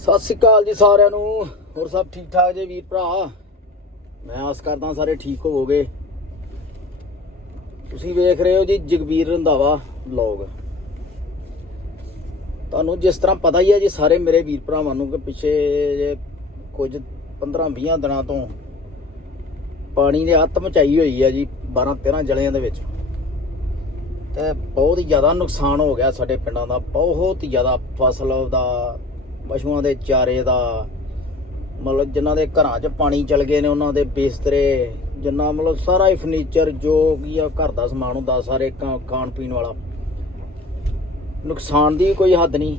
ਸਤਿ ਸ਼੍ਰੀ ਅਕਾਲ ਜੀ ਸਾਰਿਆਂ ਨੂੰ। ਹੋਰ ਸਭ ਠੀਕ ਠਾਕ ਜੇ ਵੀਰ ਭਰਾ? ਮੈਂ ਆਸ ਕਰਦਾ ਸਾਰੇ ਠੀਕ ਹੋਵੋਗੇ। ਤੁਸੀਂ ਵੇਖ ਰਹੇ ਹੋ ਜੀ ਜਗਬੀਰ ਰੰਧਾਵਾ ਵਲੌਗ। ਤੁਹਾਨੂੰ ਜਿਸ ਤਰ੍ਹਾਂ ਪਤਾ ਹੀ ਹੈ ਜੀ, ਸਾਰੇ ਮੇਰੇ ਵੀਰ ਭਰਾਵਾਂ ਨੂੰ ਕਿ ਪਿੱਛੇ ਜੇ ਕੁਝ 15-20 ਦਿਨਾਂ ਤੋਂ ਪਾਣੀ ਨੇ ਹੱਥ ਮਚਾਈ ਹੋਈ ਹੈ ਜੀ 12-13 ਜਲਿਆਂ ਦੇ ਵਿੱਚ। ਤੇ ਬਹੁਤ ਹੀ ਜ਼ਿਆਦਾ ਨੁਕਸਾਨ ਹੋ ਗਿਆ ਸਾਡੇ ਪਿੰਡਾਂ ਦਾ, ਬਹੁਤ ਹੀ ਜ਼ਿਆਦਾ ਫਸਲ ਦਾ ਪਸ਼ੂਆਂ ਦੇ ਚਾਰੇ ਦਾ, ਮਤਲਬ ਜਿਨ੍ਹਾਂ ਦੇ ਘਰਾਂ 'ਚ ਪਾਣੀ ਚਲ ਗਏ ਨੇ, ਉਹਨਾਂ ਦੇ ਬਿਸਤਰੇ, ਜਿੰਨਾ ਮਤਲਬ ਸਾਰਾ ਹੀ ਫਰਨੀਚਰ ਜੋ ਕੀ ਆ, ਘਰ ਦਾ ਸਮਾਨ ਹੁੰਦਾ, ਸਾਰੇ ਖਾਣ ਪੀਣ ਵਾਲਾ। ਨੁਕਸਾਨ ਦੀ ਕੋਈ ਹੱਦ ਨਹੀਂ।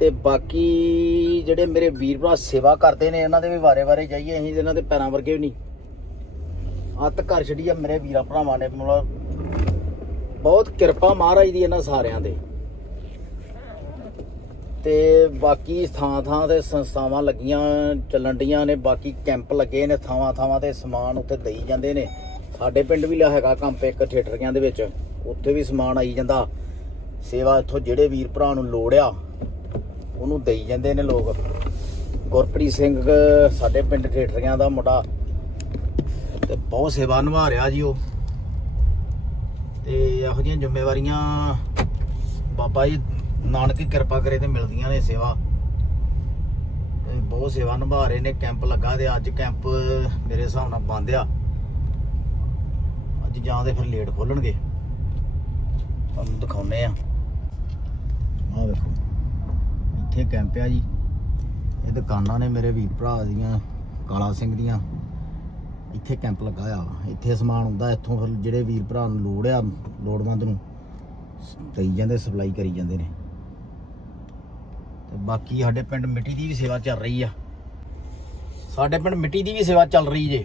ਤੇ ਬਾਕੀ ਜਿਹੜੇ ਮੇਰੇ ਵੀਰ ਭਰਾ ਸੇਵਾ ਕਰਦੇ ਨੇ, ਇਹਨਾਂ ਦੇ ਵੀ ਵਾਰੇ-ਵਾਰੇ ਜਾਈਏ, ਅਸੀਂ ਇਹਨਾਂ ਦੇ ਪੈਰਾਂ ਵਰਗੇ ਵੀ ਨਹੀਂ। ਅੱਤ ਘਰ ਛੱਡੀ ਆ ਮੇਰੇ ਵੀਰਾਂ ਭਰਾਵਾਂ ਨੇ, ਮਤਲਬ ਬਹੁਤ ਕਿਰਪਾ ਮਹਾਰਾਜ ਦੀ ਇਹਨਾਂ ਸਾਰਿਆਂ ਦੇ ਤੇ ਬਾਕੀ ਥਾਂ ਥਾਂ ਤੇ ਸੰਸਥਾਵਾਂ ਲੱਗੀਆਂ ਚੱਲਣ ਡੀਆਂ ਨੇ, ਬਾਕੀ ਕੈਂਪ ਲੱਗੇ ਨੇ, ਥਾਵਾਂ ਥਾਵਾਂ ਤੇ ਸਮਾਨ ਉੱਥੇ ਦੇਈ ਜਾਂਦੇ ਨੇ। ਸਾਡੇ ਪਿੰਡ ਵੀ ਲਿਆ ਹੈਗਾ ਕੰਪ ਇੱਕ ਥੀਏਟਰੀਆਂ ਦੇ ਵਿੱਚ, ਉੱਥੇ ਵੀ ਸਮਾਨ ਆਈ ਜਾਂਦਾ। ਸੇਵਾ ਇੱਥੋਂ ਜਿਹੜੇ ਵੀਰ ਭਰਾ ਨੂੰ ਲੋੜ ਆ, ਉਹਨੂੰ ਦੇਈ ਜਾਂਦੇ ਨੇ ਲੋਕ। ਗੁਰਪ੍ਰੀਤ ਸਿੰਘ, ਸਾਡੇ ਪਿੰਡ ਥੀਏਟਰੀਆਂ ਦਾ ਮੁੰਡਾ, ਤੇ ਬਹੁਤ ਸੇਵਾ ਨਿਭਾ ਰਿਹਾ ਜੀ ਉਹ। ਤੇ ਇਹੋ ਜਿਹੀਆਂ ਜ਼ਿੰਮੇਵਾਰੀਆਂ ਬਾਬਾ ਜੀ ਨਾਨਕ ਕਿਰਪਾ ਕਰੇ ਤੇ ਮਿਲਦੀਆਂ ਨੇ ਸੇਵਾ। ਬਹੁਤ ਸੇਵਾ ਨਿਭਾ ਰਹੇ ਨੇ, ਕੈਂਪ ਲੱਗਾ ਤੇ ਅੱਜ ਕੈਂਪ ਮੇਰੇ ਹਿਸਾਬ ਨਾਲ ਬੰਦ ਆ। ਅੱਜ ਜਾਂ ਤੇ ਫਿਰ ਲੇਟ ਖੋਲਣਗੇ। ਤੁਹਾਨੂੰ ਦਿਖਾਉਨੇ ਆ। ਆਹ ਵੇਖੋ। ਇੱਥੇ ਕੈਂਪ ਆ ਜੀ। ਇਹ ਦੁਕਾਨਾਂ ਨੇ ਮੇਰੇ ਵੀਰ ਭਰਾ ਦੀਆਂ, ਕਾਲਾ ਸਿੰਘ ਦੀਆਂ। ਇੱਥੇ ਕੈਂਪ ਲੱਗਾ ਆ। ਇੱਥੇ ਸਮਾਨ ਹੁੰਦਾ, ਇੱਥੋਂ ਫਿਰ ਜਿਹੜੇ ਵੀਰ ਭਰਾ ਨੂੰ ਲੋੜ ਆ, ਲੋੜਵੰਦ ਨੂੰ, ਦੇਈ ਜਾਂਦੇ, ਸਪਲਾਈ ਕਰੀ ਜਾਂਦੇ ਨੇ। ਤੇ ਬਾਕੀ ਸਾਡੇ ਪਿੰਡ ਮਿੱਟੀ ਦੀ ਵੀ ਸੇਵਾ ਚੱਲ ਰਹੀ ਆ। ਸਾਡੇ ਪਿੰਡ ਮਿੱਟੀ ਦੀ ਵੀ ਸੇਵਾ ਚੱਲ ਰਹੀ ਜੇ।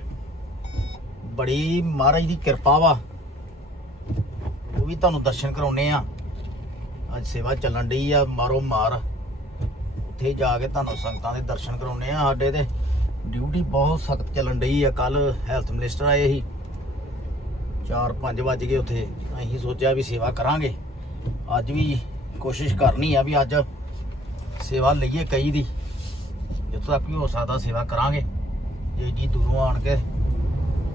ਬੜੀ ਮਹਾਰਾਜ ਦੀ ਕਿਰਪਾ ਵਾ। ਉਹ ਵੀ ਤੁਹਾਨੂੰ ਦਰਸ਼ਨ ਕਰਾਉਨੇ ਆ। ਅੱਜ ਸੇਵਾ ਚੱਲਣ ਡਈ ਆ ਮਾਰੋ ਮਾਰ। ਉੱਥੇ ਜਾ ਕੇ ਤੁਹਾਨੂੰ ਸੰਗਤਾਂ ਦੇ ਦਰਸ਼ਨ ਕਰਾਉਨੇ ਆ ਸਾਡੇ ਤੇ। ਡਿਊਟੀ ਬਹੁਤ ਸਖਤ ਚੱਲਣ ਡਈ ਆ। ਕੱਲ ਹੈਲਥ ਮਿਨਿਸਟਰ ਆਏ ਸੀ। 4-5 ਵੱਜ ਗਏ ਉੱਥੇ। ਅਸੀਂ ਸੋਚਿਆ ਵੀ ਸੇਵਾ ਕਰਾਂਗੇ। ਅੱਜ ਵੀ ਕੋਸ਼ਿਸ਼ ਕਰਨੀ ਆ ਵੀ ਅੱਜ ਸੇਵਾ ਲਈਏ ਕਈ ਦੀ। ਜਿੱਥੋਂ ਤੱਕ ਵੀ ਹੋ ਸਕਦਾ ਸੇਵਾ ਕਰਾਂਗੇ। ਇਹ ਜੀ ਦੂਰੋਂ ਆਣ ਕੇ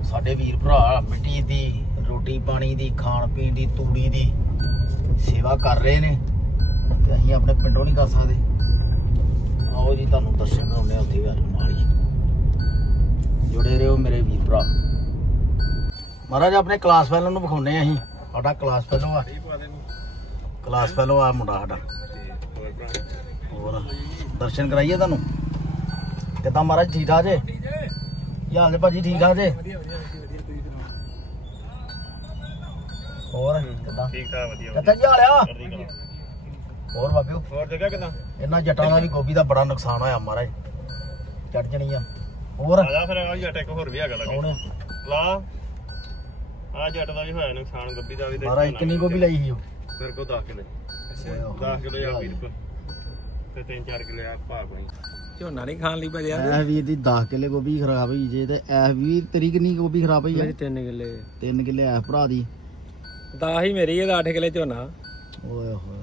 ਸਾਡੇ ਵੀਰ ਭਰਾ ਮਿੱਟੀ ਦੀ ਰੋਟੀ ਪਾਣੀ ਦੀ ਖਾਣ ਪੀਣ ਦੀ ਤੂੜੀ ਦੀ ਸੇਵਾ ਕਰ ਰਹੇ ਨੇ ਤੇ ਅਸੀਂ ਆਪਣੇ ਪਿੰਡੋਂ ਨਹੀਂ ਕਰ ਸਕਦੇ। ਆਓ ਜੀ ਤੁਹਾਨੂੰ ਦਰਸ਼ਨ ਕਰਾਉਂਦੇ ਆ ਉੱਥੇ ਵੀ ਆਜੋ ਨਾਲ ਹੀ। ਜੁੜੇ ਰਹੋ ਮੇਰੇ ਵੀਰ ਭਰਾ। ਮਹਾਰਾਜ ਆਪਣੇ ਕਲਾਸ ਫੈਲੋ ਨੂੰ ਵਿਖਾਉਨੇ ਆ ਅਸੀਂ। ਸਾਡਾ ਕਲਾਸ ਫੈਲੋ ਆ। ਕਲਾਸ ਫੈਲੋ ਆ ਮੁੰਡਾ ਸਾਡਾ। ਹੋਰ ਦਰਸ਼ਨ ਕਰਾਈਏ ਤੁਹਾਨੂੰ। ਕਿਦਾਂ ਮਹਾਰਾਜ ਠੀਕ ਠਾਕ ਜੇ? ਕੀ ਹਾਲ ਨੇ ਭਾਜੀ ਠੀਕ ਠਾਕ ਜੇ? ਹੋਰ ਕਿਦਾਂ? ਠੀਕ ਠਾਕ ਵਧੀਆ ਕਿੱਦਾਂ ਜੀ ਹੋਰ ਬਾਬਿਓ ਹੋਰ ਜਗ੍ਹਾ ਕਿਦਾਂ? ਇਹਨਾਂ ਜੱਟਾਂ ਦਾ ਵੀ ਗੋਭੀ ਦਾ ਬੜਾ ਨੁਕਸਾਨ ਹੋਇਆ ਮਹਾਰਾਜ। ਚੜ ਜਣੀ ਆ। ਹੋਰ? ਆ ਜਾ ਫਿਰ ਆ ਜੱਟ ਇੱਕ ਹੋਰ ਵੀ ਹੈਗਾ ਲੱਗੇ। ਲਾ। ਆ ਜੱਟ ਦਾ ਵੀ ਹੋਇਆ ਨੁਕਸਾਨ ਗੱਬੀ ਦਾ ਵੀ ਤੇ ਮਹਾਰਾਜ ਕਿੰਨੀ ਗੋਭੀ ਲਈ ਸੀ ਉਹ? ਮੇਰੇ ਕੋਲ 10 ਕਿਲੇ। 10 ਕਿਲੇ ਆ ਵੀਰ ਕੋ ਤੇ 3-4 ਕਿਲੇ ਆ ਭਾ ਕੋਈ ਝੋਨਾ ਨਹੀਂ ਖਾਣ ਲਈ ਭਜਿਆ ਐ ਵੀਰ ਦੀ 10 ਕਿੱਲੇ ਗੋਭੀ ਖਰਾਬ ਹੋਈ ਜੇ ਤੇ ਐ ਵੀਰ ਤੇਰੀ ਕਿੰਨੀ ਗੋਭੀ ਖਰਾਬ ਹੋਈ ਆ? ਮੇਰੀ 3 ਕਿੱਲੇ। 3 ਕਿੱਲੇ ਐ ਭਰਾ ਦੀ। 10 ਹੀ ਮੇਰੀ ਹੈ 8 ਕਿੱਲੇ ਝੋਨਾ। ਓਏ ਹੋਏ।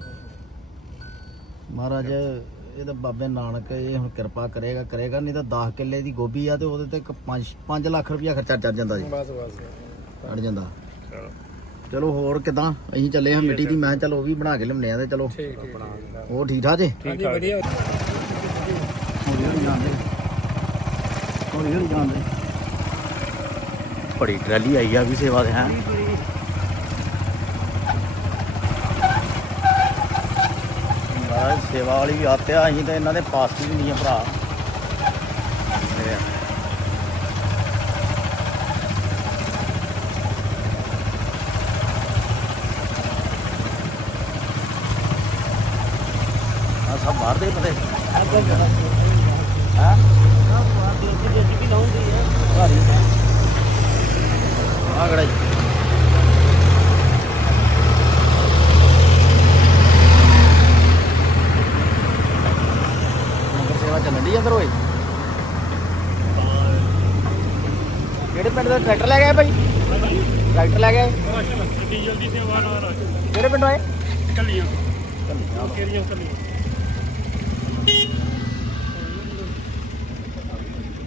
ਮਹਾਰਾਜ ਇਹ ਤਾਂ ਬਾਬੇ ਨਾਨਕ ਇਹ ਹੁਣ ਕਿਰਪਾ ਕਰੇਗਾ ਕਰੇਗਾ ਨਹੀਂ ਤਾਂ 10 ਕਿੱਲੇ ਦੀ ਗੋਭੀ ਆ ਤੇ ਉਹਦੇ ਤੇ 5 5 ਲੱਖ ਰੁਪਇਆ ਖਰਚਾ ਚੜ ਜਾਂਦਾ ਜੀ। ਬਸ ਬਸ। ਚੜ ਜਾਂਦਾ। ਚਲੋ। ਚਲੋ ਹੋਰ ਕਿਦਾਂ? ਅਸੀਂ ਚੱਲੇ ਹਾਂ ਮਿੱਟੀ ਦੀ। ਮੈਂ ਚਲ ਉਹ ਵੀ ਬਣਾ ਕੇ ਲਿਆਉਂਦੇ ਆ ਤੇ ਚਲੋ। ਠੀਕ ਠੀਕ ਉਹ ਠੀਕ ਠਾਕ ਜੇ? ਹਾਂਜੀ ਵਧੀਆ। ਹੌਲੀ ਹੌਲੀ ਜਾਂਦੇ ਹੌਲੀ ਹੌਲੀ ਜਾਂਦੇ ਬੜੀ ਟਰਾਲੀ ਆਈ ਆ ਵੀ ਸੇਵਾ ਦੇ ਹੈ? ਮਹਾਰਾਜ ਸੇਵਾ ਵਾਲੀ ਆਤਿਆ ਅਸੀਂ ਤਾਂ ਇਹਨਾਂ ਦੇ ਪਾਸ ਵੀ ਨਹੀਂ ਆ ਭਰਾ। ਆ ਪਤੇ ਹਾਂ ਆ ਗੜਾ ਜੀ ਨਗਰ ਸੇਵਾ ਚੱਲਣ ਦੀ ਅੰਦਰ ਓਏ ਕਿਹੜੇ ਪਿੰਡ ਦਾ ਟਰੈਕਟਰ ਲੈ ਗਏ ਭਾਈ ਟਰੈਕਟਰ ਲੈ ਗਏ ਡੀਜ਼ਲ ਦੀ ਸੇਵਾ ਨਾਲ ਕਿਹੜੇ ਪਿੰਡ ਆਏ ਕੱਲੀਆਂ ਕੱਲੀਆਂ ਕਿਹੜੀਆਂ ਕੱਲੀਆਂ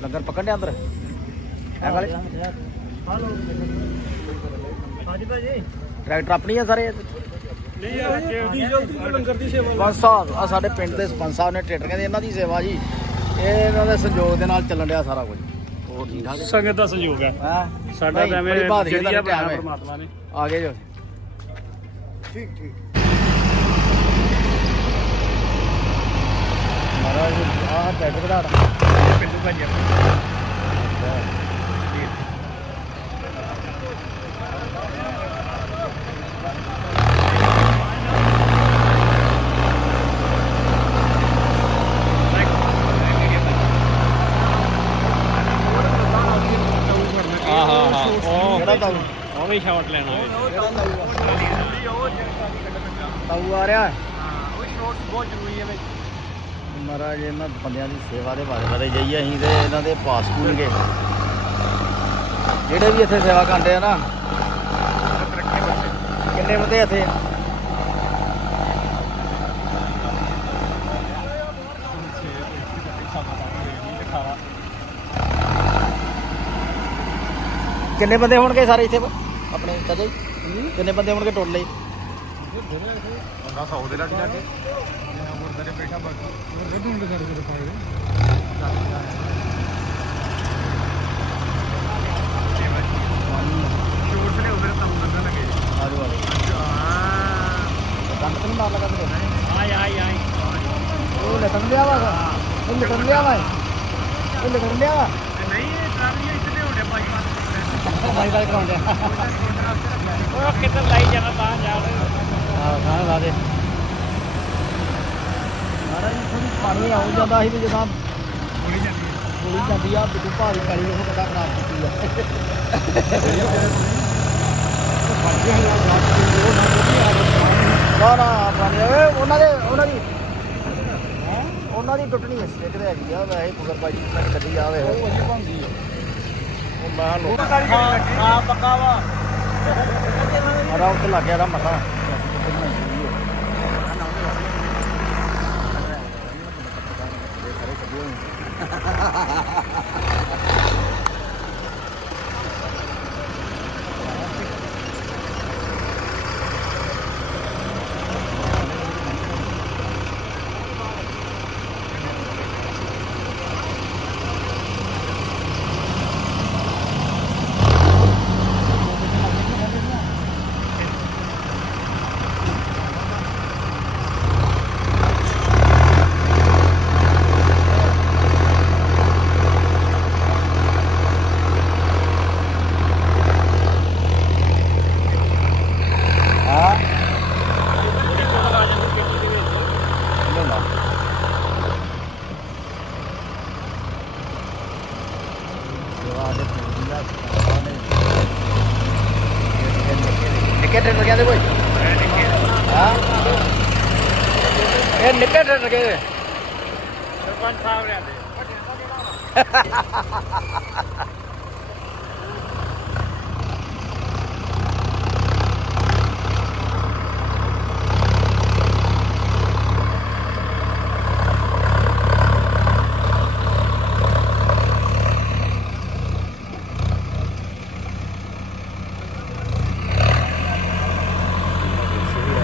ਲੰਗਰ ਪਕੜ ਲਿਆ ਅੰਦਰ? ਐ ਵਾਲੇ ਹਾਂਜੀ ਭਾਜੀ। ਟਰੈਕਟਰ ਆਪਣੀ ਆ ਸਾਰੇ? ਨਹੀਂ ਯਾਰ ਦੀ ਲੰਗਰ ਦੀ ਸੇਵਾ ਬਸ ਸਾਹਿਬ ਆ ਸਾਡੇ ਪਿੰਡ ਦੇ ਸਰਪੰਚ ਸਾਹਿਬ ਨੇ ਟਰੈਕਟਰ ਕਹਿੰਦੇ ਇਹਨਾਂ ਦੀ ਸੇਵਾ ਜੀ। ਇਹਨਾਂ ਦੇ ਸਹਿਯੋਗ ਦੇ ਨਾਲ ਚੱਲਣ ਡਿਆ ਸਾਰਾ ਕੁਝ। ਸੰਗਤ ਦਾ ਸਹਿਯੋਗ ਹੈ। ਸਾਡਾ ਤਾਂ ਐਵੇਂ ਜਿਹੜੀ ਆ ਪ੍ਰਮਾਤਮਾ ਨੇ। ਆ ਗਏ ਜੋ। ਠੀਕ ਠੀਕ। ਮਹਾਰਾਜ ਆ ਟਰੈਕਟਰ ਕਢਾੜ ਪਿੰਡੂ ਭਾਜੀ ਹਾਂ ਹਾਂ ਹਾਂ। ਉਹ ਕਿਹੜਾ ਤਾਊ? ਉਹ ਵੀ ਸ਼ਾਟ ਲੈਣਾ ਹੋਵੇ ਕਿਹੜਾ ਤਾਊ ਤਾਊ ਆ ਰਿਹਾ ਬਹੁਤ ਜ਼ਰੂਰੀ ਹੈ ਮਹਾਰਾਜ, ਇਹਨਾਂ ਬੰਦਿਆਂ ਦੀ ਸੇਵਾ ਦੇ ਬਾਰੇ ਬਾਰੇ ਜਾਈਏ ਅਸੀਂ ਤੇ ਇਹਨਾਂ ਦੇ ਪਾਸ ਪੂਣਗੇ ਜਿਹੜੇ ਵੀ ਇੱਥੇ ਸੇਵਾ ਕਰਦੇ ਆ ਨਾ, ਕਿੰਨੇ ਬੰਦੇ ਇੱਥੇ ਕਿੰਨੇ ਬੰਦੇ ਹੋਣਗੇ ਸਾਰੇ ਇੱਥੇ ਆਪਣੇ ਚਾਚਾ ਜੀ ਕਿੰਨੇ ਬੰਦੇ ਹੋਣਗੇ ਟੋਟਲ ਹੀ? 100 ਦੇ ਲੱਗ ਜਾਂਦੇ ਗੁਰਦਾਰੇ ਬੈਠਾ ਬਾਕੀ ਸ਼ੋਰਸ ਨੇ ਉਧਰ ਤਾਂ ਬੰਦਾ ਲੱਗੇ ਆਜੋ ਆਜੋ ਦੰਦ ਤੋਂ ਮਾਰ ਲਗਾ ਤੇ ਆਈ ਆਈ ਆਈ ਉਹ ਲਟਣ ਲਿਆ ਵਾ ਉਹ ਲਟਣ ਲਿਆ ਵਾ ਉਹ ਲਟਣ ਲਿਆ ਵਾ। ਨਹੀਂ ਇਹ ਟਰਾਲੀ ਇੱਥੇ ਬਾਈ ਉਹ ਕਿੱਧਰ ਲਾਈ ਜਾਣਾ ਤਾਂ ਜਾ ਹਾਂ। ਖਾਣਾ ਲਾ ਦੇ ਮਹਾਰਾਜ ਜੀ ਥੋੜੀ ਪਾਣੀ ਆਉ ਜਾਂਦਾ ਸੀ ਤੇ ਜਦਾਂ ਹੈ ਗੋਲੀ ਜਾਂਦੀ ਆ ਬਿੱਟੂ ਭਾਰੀ ਕਾਲੀ ਉਹ ਪਤਾ ਖਰਾਬ ਕੀਤੀ ਆ। ਨਾ ਉਹਨਾਂ ਦੇ ਉਹਨਾਂ ਦੀ ਉਹਨਾਂ ਦੀ ਟੁੱਟਣੀ ਹੈ ਸਟਿਕ ਤੇ ਹੈਗੀ ਆ ਵੈਸੇ ਫੁਕਰ ਬਾਈ ਦੀ ਗੱਡੀ ਆਵੇ ਉਹ ਅਜੀ ਭੰਗੀ ਉਹ ਮੈਂ ਲੋ ਹਾਂ ਪੱਕਾ ਵਾ। ਆਰਾਮ ਤੇ ਲੱਗ ਗਿਆ ਰਾ ਮਸਾ ਹਾਂ ਲਿਆਉਂਦਾ। ਸੇਵਾ ਦੇ ਪੂਰੀਆਂ ਸੇਵਾਵਾਂ ਨੇ। ਨਿੱਕੇ ਟਰੈਕਟਰ ਕਹਿੰਦੇ ਕੋਈ ਹਾਂ ਇਹ ਨਿੱਕੇ ਟਰੈਕਟਰ ਕਹਿੰਦੇ ਸਰਪੰਚ ਸਾਹਿਬ ਰਹਿੰਦੇ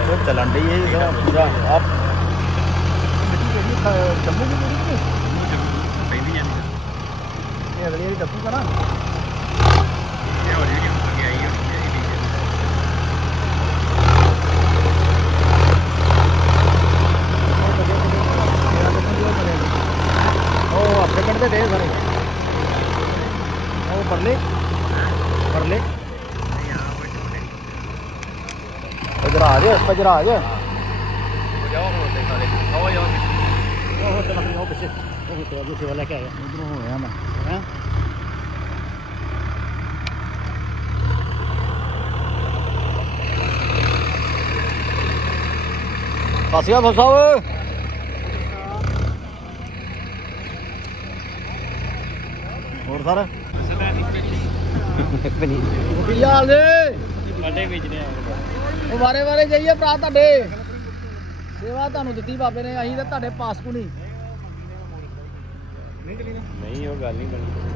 ਉਹ ਚੱਲਣ ਡਈ ਇਹ ਜਮਾਂ ਪੂਰਾ ਆਪ ਜੰਮੂ ਦੀ ਜਿਹੜੀ ਪੈਂਦੀ ਜਾਂਦੀ ਇਹ ਅਗਲੀ ਵਾਰੀ ਡੱਬੂਗਾ ਨਾ ਇਹ ਹੋ ਰਹੀ ਹੈ ਕਿ ਆਈ ਹੋਣੀ ਹੈ ਉਹ ਆਪਣੇ ਪਿੰਡ ਦੇ ਡੇ ਸਾਰੇ। ਉਹ ਪਰਲੇ? ਪਰਲੇ ਇਧਰ ਆ ਜਾ ਇਧਰ ਆ ਜਾ ਜਾਓ ਹੁਣ ਤੇ ਸਾਰੇ ਆਓ ਜਾਓ ਉਹ ਤੇ ਲੱਗੀ ਉਹ ਪਿੱਛੇ ਉਹ ਤੇ ਅੱਗੇ ਸੇਵਾ ਲੈ ਕੇ ਆਇਆ ਉਧਰੋਂ ਮੈਂ ਹੈ ਫਸਿਆ ਫਸਾਓ ਹੋਰ ਸਰ? ਕੀ ਹਾਲ ਜੀ? ਸਾਡੇ ਵੇਚਨੇ ਆ। ਉਹ ਵਾਰੇ ਵਾਰੇ ਜਾਈਏ ਭਰਾ ਤੁਹਾਡੇ। ਸੇਵਾ ਤੁਹਾਨੂੰ ਦਿੱਤੀ ਬਾਬੇ ਨੇ ਅਸੀਂ ਤਾਂ ਤੁਹਾਡੇ ਪਾਸ ਕੋ ਨਹੀਂ ਨਹੀਂ ਉਹ ਗੱਲ ਨਹੀਂ ਬਣੀ।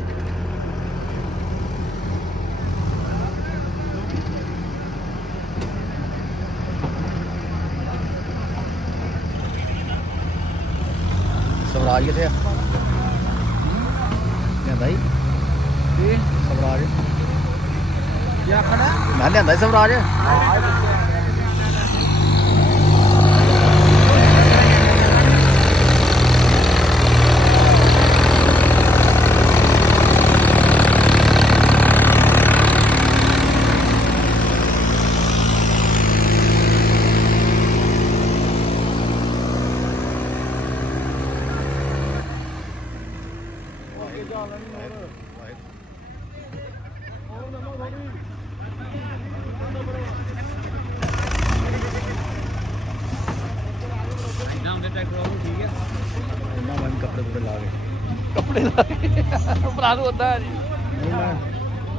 ਸਵਰਾਜ ਕਿੱਥੇ ਆ? ਲਿਆਂਦਾ ਹੀ ਇਹ? ਸਵਰਾਜ। ਯਾ ਖੜਾ? ਮੈਂ ਲਿਆਂਦਾ ਸੀ ਸਵਰਾਜ ਨਾ ਹੁੰਦੇ ਟਰੈਕਟਰ ਉਹ ਠੀਕ ਹੈ ਇਹਨਾਂ ਮੈਂ ਵੀ ਕੱਪੜੇ ਕੁਪੜੇ ਲਾ ਜੀ ਨਹੀਂ। ਮੈਂ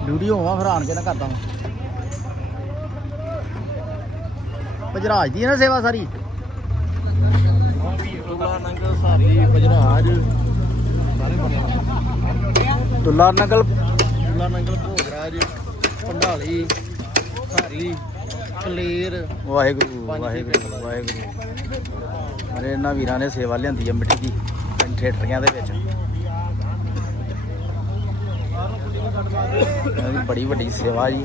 ਡਿਊਟੀ ਹੋਵਾਂ ਫਿਰ ਆਣ ਕੇ ਨਾ ਕਰਦਾ ਮੈਂ ਪਜਰਾਜ ਦੀ ਹੈ ਨਾ ਸੇਵਾ ਸਾਰੀ? ਤੁਲਾ ਨੰਗਲ ਸਾਰੀ ਬਜਰਾਜ ਤੁਲਾ ਨਗਲ ਤੁਲਾ ਨੰਗਲ ਭੋਗਰਾਜ ਪੰਡਾਲੀ ਸਾਰੀ ਕਲੇਰ ਵਾਹਿਗੁਰੂ ਵਾਹਿਗੁਰੂ ਵਾਹਿਗੁਰੂ। ਮੇਰੇ ਇਹਨਾਂ ਵੀਰਾਂ ਨੇ ਸੇਵਾ ਲਿਆਂਦੀ ਹੈ ਮਿੱਟੀ ਦੀ ਠੇਠਰੀਆਂ ਦੇ ਵਿੱਚ ਇਹਨਾਂ ਦੀ ਬੜੀ ਵੱਡੀ ਸੇਵਾ ਜੀ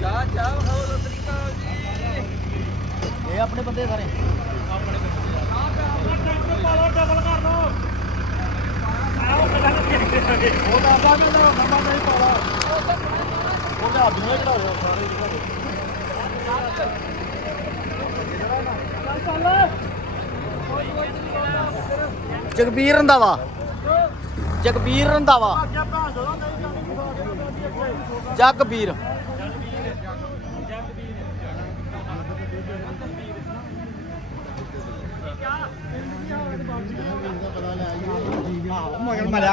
ਚਾਹ ਚਾਹ ਹੋਰ ਤਰੀਕਾ ਜੀ ਇਹ ਆਪਣੇ ਬੰਦੇ ਸਾਰੇ ਜਗਬੀਰ ਰੰਦਾਵਾ ਜਗਬੀਰ ਰੰਦਾਵਾ ਜਗਬੀਰ।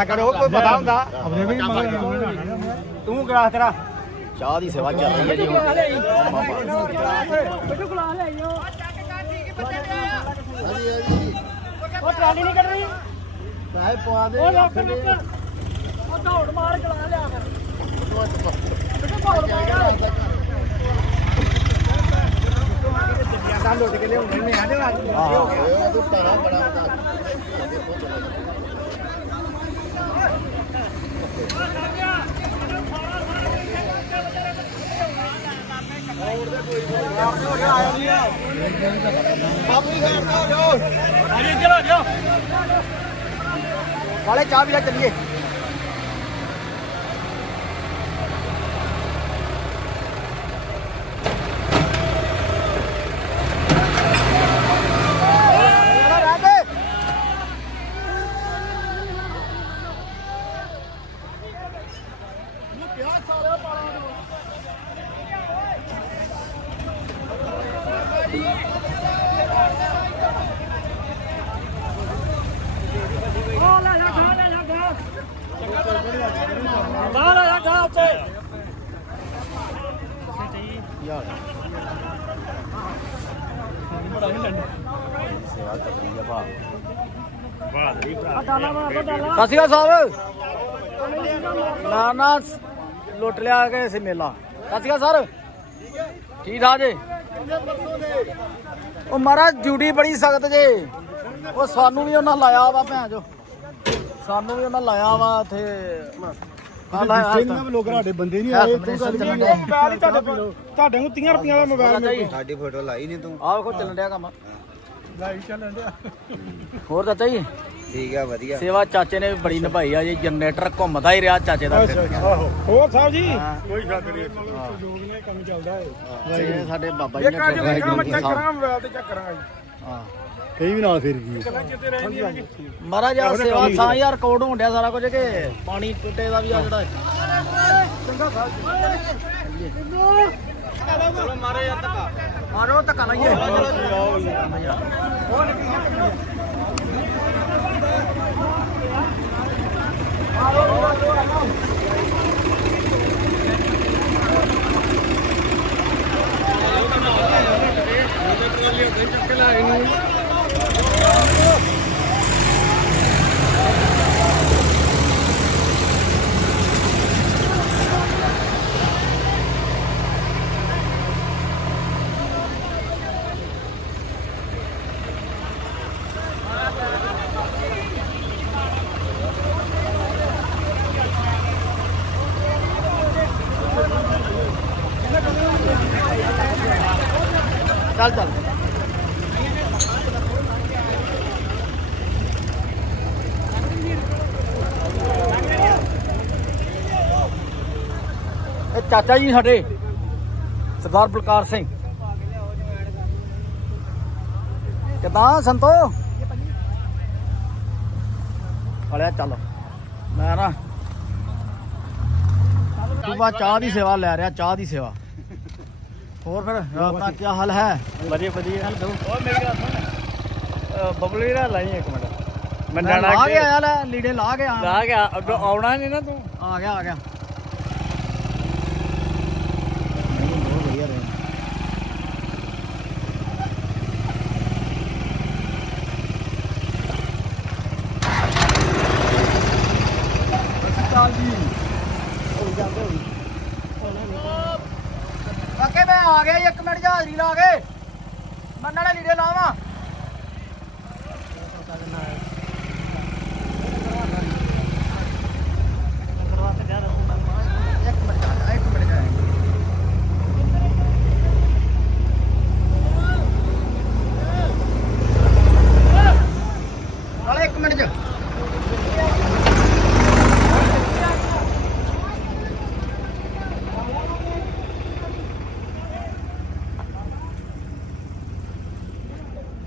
ਮਗਰ ਮਰਿਆ ਕਰੋ ਕੋਈ ਪਤਾ ਹੁੰਦਾ ਆਪਣੇ ਵੀ ਤੂੰ ਕਰਾ ਤੇਰਾ ਚਾਹ ਦੀ ਸੇਵਾ ਚੱਲ ਰਹੀ ਹੈ ਜੀ ਹੁਣ ਉਹ ਟਰਾਲੀ ਨਹੀਂ ਕੱਢ ਰਹੀ ਪੈਸੇ ਪਵਾ ਦੇ ਉਹ ਲੋਕ ਨੂੰ ਉਹ ਦੌੜ ਮਾਰ ਚਲਾ ਲਿਆ ਕਰ ਬਿੱਟੂ ਦੌੜ ਮਾਰ ਜ਼ਿਆਦਾ ਲੁੱਟ ਕੇ ਲਿਆਉਂਦੇ ਨੇ। ਆਦੇ ਵਾਲੇ ਚਾਹ ਵੀ ਚੱਲੀਏ ਉਹ ਲੈ ਜਾ ਗਾ ਲੈ ਜਾ ਗਾ ਗਾ ਜਾ ਉੱਤੇ ਯਾਰ ਸੇਵਾ ਚੱਲ ਰਹੀ ਹੈ ਭਾ ਬਹਾਦਰੀ ਭਰਾ ਡਾਲਾ ਮਾਰ ਦੋ ਸਤਿ ਸਾਹਿਬ। ਨਾ ਨਾ, ਲੁੱਟ ਲਿਆ ਕੇ ਸੀ ਮੇਲਾ। ਸਤਿ ਸਰ। ਠੀਕ ਠਾਕ ਜੀ? ਉਹ ਮਹਾਰਾਜ ਡਿਊਟੀ ਬੜੀ ਸਖਤ ਜੇ। ਉਹ ਸਾਨੂੰ ਵੀ ਉਹਨਾਂ ਲਾਇਆ ਵਾ ਭੈਣ ਜੋ। ਸਾਨੂੰ ਵੀ ਉਹਨਾਂ ਲਾਇਆ ਵਾ ਇੱਥੇ ਆ ਲਾਇਆ ਲੋਕ ਸਾਡੇ ਬੰਦੇ ਨਹੀਂ ਆਏ ਤੂੰ ਗੱਲ ਨਹੀਂ ਮੋਬਾਈਲ ਤੁਹਾਡੇ ਤੁਹਾਡੇ ਨੂੰ 30 ਰੁਪਈਆ ਦਾ ਮੋਬਾਈਲ ਮੇਰੇ ਸਾਡੀ ਫੋਟੋ ਲਾਈ ਨਹੀਂ ਤੂੰ। ਆਹ ਵੇਖੋ ਚੱਲਣ ਡਿਆ ਕੰਮ। ਲਾਈ ਚੱਲਣ ਡਿਆ। ਹੋਰ ਚਾਚਾ ਜੀ? ਠੀਕ ਆ ਵਧੀਆ। ਸੇਵਾ ਚਾਚੇ ਨੇ ਵੀ ਬੜੀ ਨਿਭਾਈ ਆ ਜੀ ਜਨਰੇਟਰ ਘੁੰਮਦਾ ਹੀ ਰਿਹਾ ਚਾਚੇ ਦਾ ਫਿਰ। ਆਹੋ। ਹੋਰ ਸਾਹਿਬ ਜੀ। ਕੋਈ ਸ਼ੱਕ ਨਹੀਂ ਜੋਗ ਨਾਲ ਕੰਮ ਚੱਲਦਾ ਹੈ। ਤੇ ਸਾਡੇ ਬਾਬਾ ਜੀ ਇੱਕ ਨੇ ਮੈਂ ਚੈੱਕ। ਕਰਾਂ ਮੋਬਾਈਲ ਤੇ ਚੈੱਕ ਕਰਾਂਗਾ ਜੀ। ਹਾਂ। ਕਈ ਵੀ ਨਾਲ ਫੇਰ ਗਈ ਮਹਾਰਾਜ ਆ ਸੇਵਾ ਥਾਂ ਯਾਰ ਕੋਡ ਹੋਣ ਡਿਆ ਸਾਰਾ ਕੁਝ ਕਿ ਪਾਣੀ ਟੁੱਟੇ ਦਾ ਵੀ ਆ ਜਿਹੜਾ। ਚਲੋ ਮਾਰੇ ਯਾਰ ਧੱਕਾ। ਮਾਰੋ ਧੱਕਾ ਲਾਈਏ। ਚੱਲ ਚੱਲ ਇਹ ਚਾਚਾ ਜੀ ਸਾਡੇ ਸਰਦਾਰ ਬਲਕਾਰ ਸਿੰਘ। ਕਿਦਾਂ ਸੰਤੋ? ਹਲਿਆ ਚੱਲ। ਮੈਂ ਨਾ ਤੂੰ ਬਾ ਚਾਹ ਦੀ ਸੇਵਾ ਲੈ ਰਿਹਾ ਚਾਹ ਦੀ ਸੇਵਾ। ਹੋਰ ਫਿਰ ਆਪਣਾ ਕੀ ਹਾਲ ਹੈ? ਵਧੀਆ ਵਧੀਆ। ਓ ਮੇਰੀ ਗੱਲ ਸੁਣ। ਬਬਲੂ ਹੀ ਨਾ ਲਾਈ ਇੱਕ ਮਿੰਟ। ਮੈਂ ਮੈਂ ਜਾਣਾ ਲਾ ਅੱਗੇ। ਕੇ ਆਇਆ ਲੈ ਲੀੜੇ ਲਾ ਕੇ ਆ ਲਾ ਗਿਆ। ਅੱਗੋਂ ਆਉਣਾ ਨਹੀਂ ਨਾ ਤੂੰ। ਆ ਗਿਆ ਆ ਗਿਆ ਨਹੀਂ ਬਹੁਤ ਵਧੀਆ ਰਿਹਾ ਕਾਲ ਜੀ ਹੋ ਜਾਂਦੇ ਹੋਈ ਕਾਕੇ ਮੈਂ ਆ ਗਿਆ ਜੀ, ਇੱਕ ਮਿੰਟ ਹਾਜ਼ਰੀ ਲਾ ਕੇ ਮੈਂ ਨਾਲੇ ਲੀੜੇ ਲਾਵਾਂ ਇੱਕ ਮਿੰਟ ਜਾ ਇੱਕ ਮਿੰਟ ਜਾ ਨਾਲੇ ਇੱਕ ਮਿੰਟ ਚ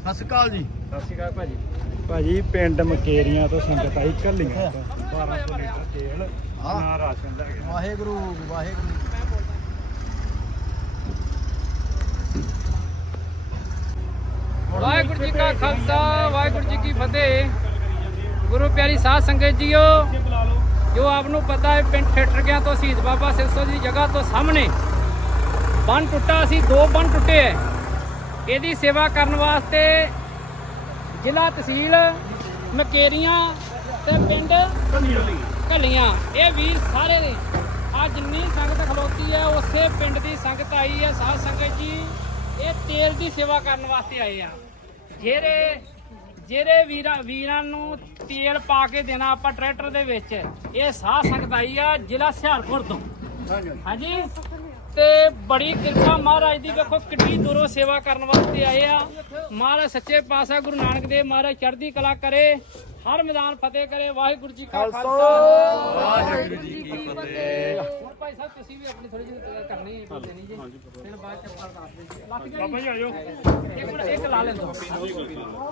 ਸਤਿ ਸ਼੍ਰੀ ਅਕਾਲ ਜੀ ਸਤਿ ਸ਼੍ਰੀ ਅਕਾਲ ਭਾਜੀ? ਭਾਜੀ ਪਿੰਡ ਮਕੇਰੀਆਂ ਤੋਂ ਸੰਗਤ ਆਈ ਕੱਲੀਆਂ 1200 ਲੀਟਰ ਤੇਲ ਹਾਂ। ਨਾ ਰਾਸ਼ਨ ਲੈ ਗਿਆ ਵਾਹਿਗੁਰੂ ਵਾਹਿਗੁਰੂ। ਵਾਹਿਗੁਰੂ ਜੀ ਕਾ ਖਾਲਸਾ ਵਾਹਿਗੁਰੂ ਜੀ ਕੀ ਫਤਿਹ। ਗੁਰੂ ਪਿਆਰੀ ਸਾਧ ਸੰਗਤ ਜੀਓ ਜੋ ਆਪ ਨੂੰ ਪਤਾ ਹੈ ਪਿੰਡ ਠੇਠਰ ਗਿਆ ਤੋਂ ਸ਼ਹੀਦ ਬਾਬਾ ਸਿਰਸੋ ਦੀ ਜਗ੍ਹਾ ਤੋਂ ਸਾਹਮਣੇ ਬੰਨ ਟੁੱਟਾ ਸੀ ਦੋ ਬੰਨ ਟੁੱਟੇ ਐ ਇਹਦੀ ਸੇਵਾ ਕਰਨ ਵਾਸਤੇ ਜ਼ਿਲ੍ਹਾ ਤਹਿਸੀਲ ਮਕੇਰੀਆਂ ਤੇ ਪਿੰਡ ਘੱਲੀਆਂ। ਇਹ ਵੀਰ ਸਾਰੇ ਦੇ ਆ ਜਿੰਨੀ ਸੰਗਤ ਖਲੋਤੀ ਹੈ ਉਸੇ ਪਿੰਡ ਦੀ ਸੰਗਤ ਆਈ ਹੈ। ਸਾਧ ਸੰਗਤ ਜੀ ਇਹ ਤੇਲ ਦੀ ਸੇਵਾ ਕਰਨ ਵਾਸਤੇ ਆਏ ਆ। ਜਿਹੜੇ ਜਿਹੜੇ ਵੀਰਾਂ ਵੀਰਾਂ ਨੂੰ ਤੇਲ ਪਾ ਕੇ ਦੇਣਾ ਆਪਾਂ ਟਰੈਕਟਰ ਦੇ ਵਿੱਚ ਇਹ ਸਾਧ ਸੰਗਤ ਆਈ ਆ ਜ਼ਿਲ੍ਹਾ ਹੁਸ਼ਿਆਰਪੁਰ ਤੋਂ। ਹਾਂਜੀ। ਤੇ ਬੜੀ ਕਿਰਪਾ ਮਹਾਰਾਜ ਦੀ ਵੇਖੋ ਕਿੰਨੀ ਦੂਰੋਂ ਸੇਵਾ ਕਰਨ ਵਾਸਤੇ ਆਏ ਆ। ਮਹਾਰਾਜ ਸੱਚੇ ਪਾਤਸ਼ਾਹ ਗੁਰੂ ਨਾਨਕ ਦੇਵ ਮਹਾਰਾਜ ਚੜ੍ਹਦੀ ਕਲਾ ਕਰੇ ਹਰ ਮੈਦਾਨ ਫਤਿਹ ਕਰੇ। ਵਾਹਿਗੁਰੂ ਜੀ ਕਾ ਖਾਲਸਾ। ਵਾਹਿਗੁਰੂ ਜੀ ਕੀ ਫਤਿਹ। ਹੁਣ ਭਾਈ ਸਾਹਿਬ ਤੁਸੀਂ ਵੀ ਆਪਣੀ ਥੋੜੀ ਜਿਹੀ ਕਰਨੀ ਹੈ ਨਹੀਂ ਜੀ ਫਿਰ ਬਾਅਦ ਚ ਆਪਾਂ ਦੱਸ ਦਿੰਦੇ ਲੱਗ ਗਿਆ ਬਾਬਾ ਜੀ ਆਜੋ ਇੱਕ ਮਿੰਟ ਇੱਕ ਲਾ ਲੈਂਦੋ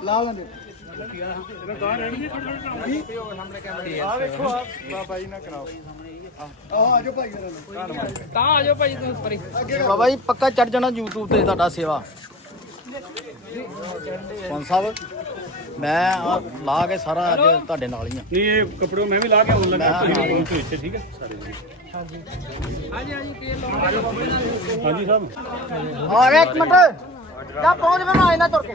ਲਾ ਲੈਂਦੇ। ਆ। ਵੇਖੋ ਆ ਬਾਬਾ ਜੀ ਨਾ ਕਰਾਓ। ਤਾਂ ਆਜੋ ਭਾਈ ਤੁਸੀਂ ਪਰੇ ਬਾਬਾ ਜੀ ਪੱਕਾ ਚੜ ਜਾਣਾ YouTube ਤੇ ਤੁਹਾਡਾ ਸੇਵਾ। ਪੰਜ ਸਾਹਿਬ? ਮੈਂ ਆਹ ਲਾ ਕੇ ਸਾਰਾ ਅੱਜ ਤੁਹਾਡੇ ਨਾਲ ਹੀ ਆ। ਨਹੀਂ ਇਹ ਕੱਪੜੇ ਮੈਂ ਵੀ ਲਾ ਕੇ ਆਉਣ ਲੱਗਾ ਤੁਸੀਂ ਪਹੁੰਚੋ ਇੱਥੇ ਠੀਕ ਹੈ ਸਾਰੇ ਜੀ। ਹਾਂਜੀ ਹਾਂਜੀ ਤੇਲ ਲਾਉਣਾ ਹਾਂਜੀ ਸਾਹਿਬ ਆ ਗਿਆ ਇੱਕ ਮਿੰਟ। ਜਾ ਪਹੁੰਚ ਮੈਂ ਆਇਨਾ ਤੁਰ ਕੇ।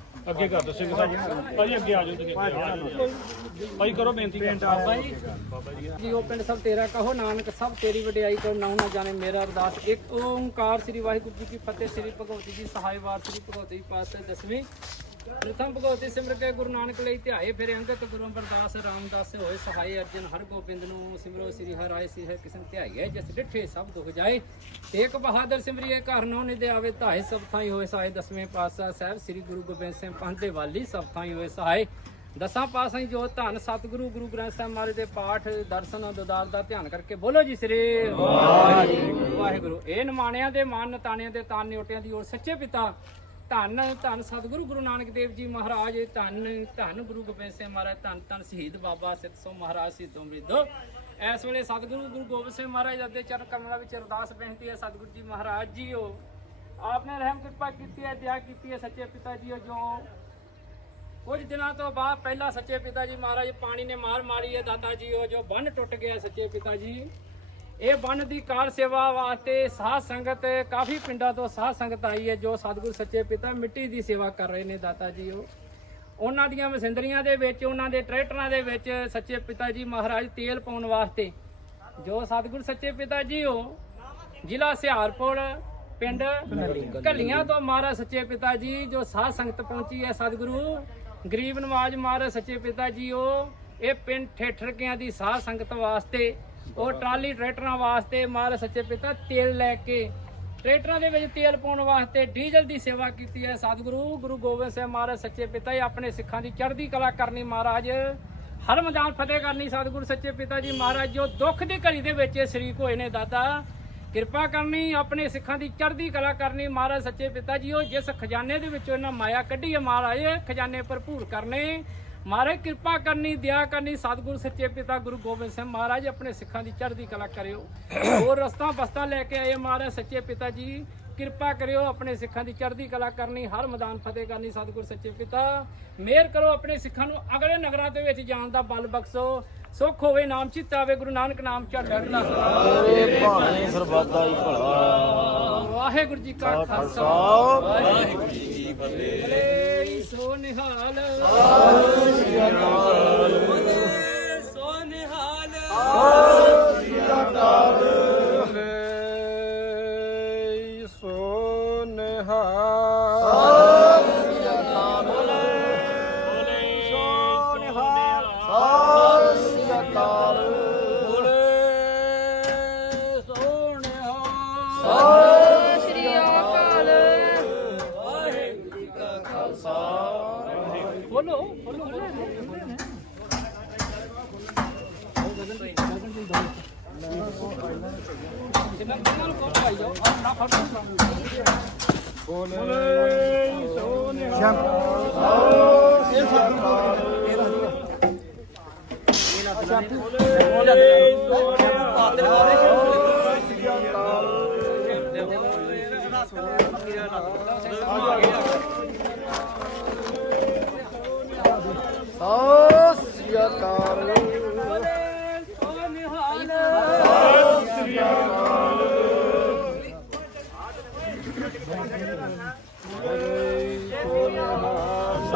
ਅੱਗੇ ਕਰ ਦੋ ਸਿੰਘ ਸਾਹਿਬ ਭਾਜੀ ਅੱਗੇ ਆ ਜਾਓ ਤੁਸੀਂ। ਅੱਗੇ ਆ ਜਾਓ ਭਾਈ, ਕਰੋ ਬੇਨਤੀ। ਬਾਬਾ ਜੀ ਜੀ ਉਹ ਪਿੰਡ ਸਭ ਤੇਰਾ ਕਹੋ, ਨਾਨਕ ਸਭ ਤੇਰੀ ਵਡਿਆਈ ਕਰੋ ਨਾਉ ਨਾ ਜਾਣੇ ਮੇਰਾ ਅਰਦਾਸ। ਇੱਕ ਓੰਕਾਰ ਸ੍ਰੀ ਵਾਹਿਗੁਰੂ ਜੀ ਕੀ ਫਤਿਹ, ਸ੍ਰੀ ਭਗਵਤੀ ਜੀ ਸਹਾਇ ਵਾਰ ਸ੍ਰੀ ਭਗਵਤੀ ਜੀ, ਪਾਤਸ਼ਾਹ ਦਸਵੀਂ। ਪ੍ਰਥਮ ਭਗਵਤੀ ਸਿਮਰ ਕੇ ਗੁਰੂ ਨਾਨਕ ਲਈ ਧਿਆਏ ਫਿਰ ਅੰਗਤ ਗੁਰੂ ਅਮਰਦਾਸ ਰਾਮਦਾਸ ਹੋਏ ਸਹਾਈ ਅਰਜਨ ਹਰ ਗੋਬਿੰਦ ਨੂੰ ਸਿਮਰੋ ਸ੍ਰੀ ਹਰਿ ਸਿ ਹੈ ਕਿਸਨ ਧਿਆਈਐ ਜਿਸ ਡਿਠੇ ਸਭ ਦੁਖ ਜਾਏ। ਏਕ ਬਹਾਦਰ ਸਿਮਰਿਏ ਘਰ ਨੋ ਨਿਦੇ ਆਵੇ ਧਾਏ ਸਭ ਥਾਈ ਹੋਏ ਸਹਾਈ। ਦਸਵੇਂ ਪਾਤਸ਼ਾਹ ਸਾਹਿਬ ਸ੍ਰੀ ਗੁਰੂ ਗੋਬਿੰਦ ਸਿੰਘ ਪੰਥ ਦੇ ਵਾਲੀ ਸਭ ਥਾਈ ਹੋਏ ਸਹਾਈ। ਦਸਾਂ ਪਾਸਾਂ ਜੋ ਧੰਨ ਸਤਿਗੁਰੂ ਗੁਰੂ ਗ੍ਰੰਥ ਸਾਹਿਬ ਮਹਾਰਾਜ ਦੇ ਪਾਠ, ਦਰਸ਼ਨ, ਦਦਾਰ ਦਾ ਧਿਆਨ ਕਰਕੇ ਬੋਲੋ ਜੀ ਸ੍ਰੀ ਵਾਹਿਗੁਰੂ। ਵਾਹਿਗੁਰੂ। ਇਹ ਨਮਾਣਿਆਂ ਦੇ ਮਾਨ, ਨਤਾਣਿਆਂ ਦੇ ਤਾਨ, ਨਿਉਟਿਆਂ ਦੀ ਔਰ ਸੱਚੇ ਪਿਤਾ ਧੰਨ ਧੰਨ ਸਤਿਗੁਰੂ ਗੁਰੂ ਨਾਨਕ ਦੇਵ ਜੀ ਮਹਾਰਾਜ, ਧੰਨ ਧੰਨ ਗੁਰੂ ਗੋਬਿੰਦ ਸਿੰਘ ਮਹਾਰਾਜ, ਧੰਨ ਧੰਨ ਸ਼ਹੀਦ ਬਾਬਾ ਸਿੱਧ ਸੋ ਮਹਾਰਾਜ ਸਿੱਧੋ ਮਿੱਧੋ ਇਸ ਵੇਲੇ ਸਤਿਗੁਰੂ ਗੁਰੂ ਗੋਬਿੰਦ ਸਿੰਘ ਮਹਾਰਾਜ ਦੇ ਚਰਨ ਕਮਲਾਂ ਵਿੱਚ ਅਰਦਾਸ ਬੇਨਤੀ ਹੈ ਸਤਿਗੁਰੂ ਜੀ ਮਹਾਰਾਜ ਜੀਓ। ਆਪਨੇ ਰਹਿਮ ਕਿਰਪਾ ਕੀਤੀ ਹੈ, ਦਇਆ ਕੀਤੀ ਹੈ ਸੱਚੇ ਪਿਤਾ ਜੀਓ ਜੋ ਕੁਝ ਦਿਨਾਂ ਤੋਂ ਬਾਅਦ ਪਹਿਲਾਂ ਸੱਚੇ ਪਿਤਾ ਜੀ ਮਹਾਰਾਜ ਪਾਣੀ ਨੇ ਮਾਰ ਮਾਰੀ ਹੈ ਦਾਤਾ ਜੀ ਉਹ ਜੋ ਬੰਨ ਟੁੱਟ ਗਿਆ ਸੱਚੇ ਪਿਤਾ ਜੀ। ਇਹ ਬੰਨ ਦੀ ਕਾਰ ਸੇਵਾ ਵਾਸਤੇ ਸਾਧ ਸੰਗਤ, ਕਾਫੀ ਪਿੰਡਾਂ ਤੋਂ ਸਾਧ ਸੰਗਤ ਆਈ ਹੈ ਜੋ ਸਤਿਗੁਰ ਸੱਚੇ ਪਿਤਾ ਮਿੱਟੀ ਦੀ ਸੇਵਾ ਕਰ ਰਹੇ ਨੇ ਦਾਤਾ ਜੀ ਉਹ। ਉਹਨਾਂ ਦੀਆਂ ਮਸ਼ੀਨਰੀਆਂ ਦੇ ਵਿੱਚ, ਉਹਨਾਂ ਦੇ ਟਰੈਕਟਰਾਂ ਦੇ ਵਿੱਚ ਸੱਚੇ ਪਿਤਾ ਜੀ ਮਹਾਰਾਜ ਤੇਲ ਪਾਉਣ ਵਾਸਤੇ ਜੋ ਸਤਿਗੁਰ ਸੱਚੇ ਪਿਤਾ ਜੀ ਉਹ ਜ਼ਿਲ੍ਹਾ ਸਿਹਾਰਪੁਰ, ਪਿੰਡ ਕੱਲੀਆਂ ਤੋਂ ਮਹਾਰਾਜ ਸੱਚੇ ਪਿਤਾ ਜੀ ਜੋ ਸਾਧ ਸੰਗਤ ਪਹੁੰਚੀ ਹੈ ਸਤਿਗੁਰੂ, ਗਰੀਬ ਨਵਾਜ ਮਹਾਰਾਜ ਸੱਚੇ ਪਿਤਾ ਜੀ ਉਹ, ਇਹ ਪਿੰਡ ਠੇਠਰਕਿਆਂ ਦੀ ਸਾਧ ਸੰਗਤ ਵਾਸਤੇ ਉਹ ਟਰਾਲੀ ਟਰੈਕਟਰਾਂ ਵਾਸਤੇ ਮਹਾਰਾਜ ਸੱਚੇ ਪਿਤਾ ਤੇਲ ਲੈ ਕੇ ਟਰੈਕਟਰਾਂ ਦੇ ਵਿੱਚ ਤੇਲ ਪਾਉਣ ਵਾਸਤੇ ਡੀਜ਼ਲ ਦੀ ਸੇਵਾ ਕੀਤੀ ਹੈ। ਸਤਿਗੁਰੂ, ਗੁਰੂ ਗੋਬਿੰਦ ਸਿੰਘ ਮਹਾਰਾਜ ਸੱਚੇ ਪਿਤਾ ਜੀ, ਆਪਣੇ ਸਿੱਖਾਂ ਦੀ ਚੜ੍ਹਦੀ ਕਲਾ ਕਰਨੀ ਮਹਾਰਾਜ। ਹਰ ਮੈਦਾਨ ਫਤਿਹ ਕਰਨੀ ਸਤਿਗੁਰੂ ਸੱਚੇ ਪਿਤਾ ਜੀ ਮਹਾਰਾਜ। ਜੋ ਦੁੱਖ ਦੀ ਘੜੀ ਦੇ ਵਿੱਚ ਸ਼ਰੀਕ ਹੋਏ ਨੇ ਦਾਦਾ, ਕਿਰਪਾ ਕਰਨੀ, ਆਪਣੇ ਸਿੱਖਾਂ ਦੀ ਚੜ੍ਹਦੀ ਕਲਾ ਕਰਨੀ ਮਹਾਰਾਜ ਸੱਚੇ ਪਿਤਾ ਜੀ। ਉਹ ਜਿਸ ਖਜ਼ਾਨੇ ਦੇ ਵਿੱਚੋਂ ਇਹਨਾਂ ਮਾਇਆ ਕੱਢੀ ਹੈ ਮਹਾਰਾਜ ਖਜ਼ਾਨੇ ਭਰਪੂਰ ਕਰਨੇ। ਮਹਾਰਾਜ ਕਿਰਪਾ ਕਰਨੀ ਦਇਆ ਕਰਨੀ ਸਤਿਗੁਰੂ ਸੱਚੇ ਪਿਤਾ ਗੁਰੂ ਗੋਬਿੰਦ ਸਿੰਘ ਮਹਾਰਾਜ ਆਪਣੇ ਸਿੱਖਾਂ ਦੀ ਚੜ੍ਹਦੀ ਕਲਾ ਕਰਿਓ। ਹੋਰ ਰਸਤਾ ਬਸਤਾ ਲੈ ਕੇ ਆਏ ਮਹਾਰਾਜ ਸੱਚੇ ਪਿਤਾ ਜੀ ਕਿਰਪਾ ਕਰਿਓ ਆਪਣੇ ਸਿੱਖਾਂ ਦੀ ਚੜ੍ਹਦੀ ਕਲਾ ਕਰਨੀ ਹਰ ਮੈਦਾਨ ਫਤਿਹ ਕਰਨੀ ਸਤਿਗੁਰੂ ਸੱਚੇ ਪਿਤਾ। ਮਿਹਰ ਕਰੋ ਆਪਣੇ ਸਿੱਖਾਂ ਨੂੰ ਅਗਲੇ ਨਗਰਾਂ ਦੇ ਵਿੱਚ ਜਾਣ ਦਾ ਬਲ ਬਖਸ਼ੋ। ਸੁਖ ਹੋਵੇ ਨਾਮ ਚਿੱਤ ਆਵੇ ਗੁਰੂ ਨਾਨਕ ਨਾਮ ਭਾਣੇ ਸਰਬੱਤਾ ਹੀ ਭਲਾ। ਵਾਹਿਗੁਰੂ ਜੀ ਕਾ ਖਾਲਸਾ। ਵਾਹਿਗੁਰੂ ਜੀ ਕੀ ਫਤਿਹ। ਸੋ ਨਿਹਾਲ ਸੋ ਨਿਹਾਲ ਸੋ ਜਿੰਨਾ ਜਿੰਨਾ ਨੂੰ ਕੋਲ ਆਈ ਜਾਓ ਆਪਣਾ ਫਰਜ਼ ਸੋ ਨਿਹਾਲ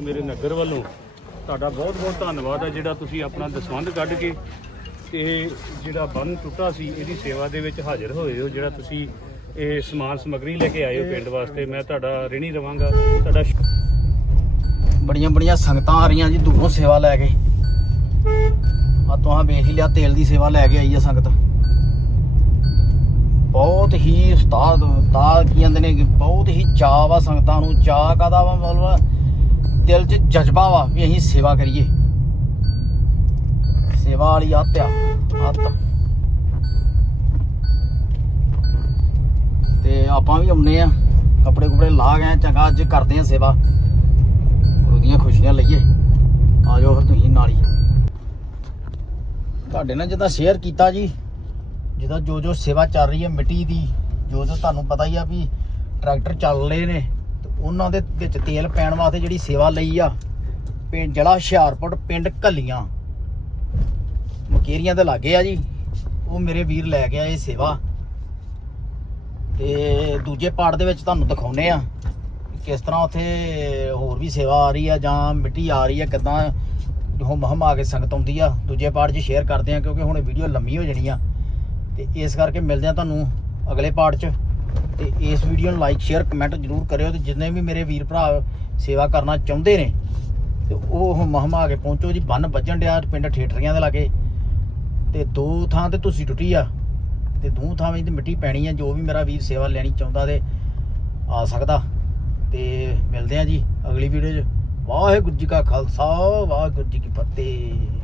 ਤੇ ਮੇਰੇ ਨਗਰ ਵੱਲੋਂ ਤੁਹਾਡਾ ਬਹੁਤ ਬਹੁਤ ਧੰਨਵਾਦ ਹੈ ਜਿਹੜਾ ਤੁਸੀਂ ਆਪਣਾ ਦਸਵੰਧ ਕੱਢ ਕੇ ਤੇ ਜਿਹੜਾ ਬੰਨ ਟੁੱਟਾ ਸੀ, ਇਹਦੀ ਸੇਵਾ ਦੇ ਵਿੱਚ ਹਾਜ਼ਰ ਹੋਏ ਹੋ, ਜਿਹੜਾ ਤੁਸੀਂ ਇਹ ਸਮਾਨ ਸਮੱਗਰੀ ਲੈ ਕੇ ਆਏ ਹੋ ਪਿੰਡ ਵਾਸਤੇ। ਮੈਂ ਤੁਹਾਡਾ ਰਿਣੀ ਰਵਾਂਗਾ। ਤੁਹਾਡਾ ਬੜੀਆਂ ਬੜੀਆਂ ਸੰਗਤਾਂ ਆ ਰਹੀਆਂ ਜੀ, ਦੂਰੋਂ ਸੇਵਾ ਲੈ ਕੇ। ਆ ਤੁਹਾਂ ਵੇਖ ਹੀ ਲਿਆ, ਤੇਲ ਦੀ ਸੇਵਾ ਲੈ ਕੇ ਆਈ ਆ ਸੰਗਤ। ਬਹੁਤ ਹੀ ਉਸਤਾਦ ਉਸਤਾਦ ਕੀ ਕਹਿੰਦੇ ਨੇ, ਬਹੁਤ ਹੀ ਚਾਅ ਵਾ ਸੰਗਤਾਂ ਨੂੰ। ਚਾਅ ਕਾਦਾ ਵਾ, ਮਤਲਬ ਦਿਲ 'ਚ ਜਜ਼ਬਾ ਵਾ ਵੀ ਅਸੀਂ ਸੇਵਾ ਕਰੀਏ। ਸੇਵਾ ਵਾਲੀ ਆਤ ਆ ਆਤ ਤੇ ਆਪਾਂ ਵੀ ਆਉਨੇ ਆ, ਕੱਪੜੇ ਕੁਪੜੇ ਲਾ ਗਏ ਚੰਗਾ ਅੱਜ ਕਰਦੇ ਆ ਸੇਵਾ। ਗੁਰੂ ਦੀਆਂ ਖੁਸ਼ੀਆਂ ਲਈਏ। ਆ ਜਾਓ ਫਿਰ ਤੁਸੀਂ ਨਾਲ ਹੀ। ਤੁਹਾਡੇ ਨਾਲ ਜਿੱਦਾਂ ਸ਼ੇਅਰ ਕੀਤਾ ਜੀ, ਜਿੱਦਾਂ ਜੋ ਜੋ ਸੇਵਾ ਚੱਲ ਰਹੀ ਹੈ ਮਿੱਟੀ ਦੀ ਜੋ ਜੋ ਤੁਹਾਨੂੰ ਪਤਾ ਹੀ ਆ ਵੀ ਟਰੈਕਟਰ ਚੱਲ ਰਹੇ ਨੇ ਉਹਨਾਂ ਦੇ ਵਿੱਚ ਤੇਲ ਪੈਣ ਵਾਸਤੇ ਜਿਹੜੀ ਸੇਵਾ ਲਈ ਆ, ਪਿੰਡ ਜ਼ਿਲ੍ਹਾ ਹੁਸ਼ਿਆਰਪੁਰ, ਪਿੰਡ ਕੱਲੀਆਂ ਮਕੇਰੀਆਂ ਦੇ ਲਾਗੇ ਆ ਜੀ, ਉਹ ਮੇਰੇ ਵੀਰ ਲੈ ਕੇ ਆਏ ਸੇਵਾ। ਤੇ ਦੂਜੇ ਪਾਰਟ ਦੇ ਵਿੱਚ ਤੁਹਾਨੂੰ ਦਿਖਾਉਨੇ ਆ ਕਿਸ ਤਰ੍ਹਾਂ ਉੱਥੇ ਹੋਰ ਵੀ ਸੇਵਾ ਆ ਰਹੀ ਆ ਜਾਂ ਮਿੱਟੀ ਆ ਰਹੀ ਆ, ਕਿਦਾਂ ਹੁਮ ਹਮ ਆ ਕੇ ਸੰਗਤ ਆਉਂਦੀ ਆ। ਦੂਜੇ ਪਾਰਟ 'ਚ ਸ਼ੇਅਰ ਕਰਦੇ ਆ, ਕਿਉਂਕਿ ਹੁਣ ਵੀਡੀਓ ਲੰਮੀ ਹੋ ਜਾਣੀ ਆ। ਤੇ ਇਸ ਕਰਕੇ ਮਿਲਦੇ ਆ ਤੁਹਾਨੂੰ ਅਗਲੇ ਪਾਰਟ 'ਚ। ਤੇ ਇਸ ਵੀਡੀਓ ਨੂੰ ਲਾਈਕ ਸ਼ੇਅਰ ਕਮੈਂਟ ਜਰੂਰ ਕਰਿਓ ਤੇ ਜਿੰਨੇ ਵੀ ਮੇਰੇ ਵੀਰ ਭਰਾ ਸੇਵਾ ਕਰਨਾ ਚਾਹੁੰਦੇ ਨੇ, ਤੇ ਉਹ ਹੁਮ ਆ ਕੇ ਪਹੁੰਚੋ ਜੀ। ਬੰਨ ਵੱਜਣ ਡਿਆ ਪਿੰਡ ਠੇਠਰੀਆਂ ਦੇ ਲਾਗੇ। ਤੇ ਦੋ ਥਾਂ ਤੇ ਤੁਸੀਂ ਟੁੱਟੀ ਆ, ਤੇ ਦੋ ਥਾਂ ਵਿੱਚ ਮਿੱਟੀ ਪੈਣੀ ਆ, ਜੋ ਵੀ ਮੇਰਾ ਵੀਰ ਸੇਵਾ ਲੈਣੀ ਚਾਹੁੰਦਾ ਤੇ ਆ ਸਕਦਾ। ਤੇ ਮਿਲਦੇ ਆ ਜੀ ਅਗਲੀ ਵੀਡੀਓ 'ਚ। ਵਾਹਿਗੁਰੂ ਜੀ ਕਾ ਖਾਲਸਾ, ਵਾਹਿਗੁਰੂ ਜੀ ਕੀ ਫਤਿਹ।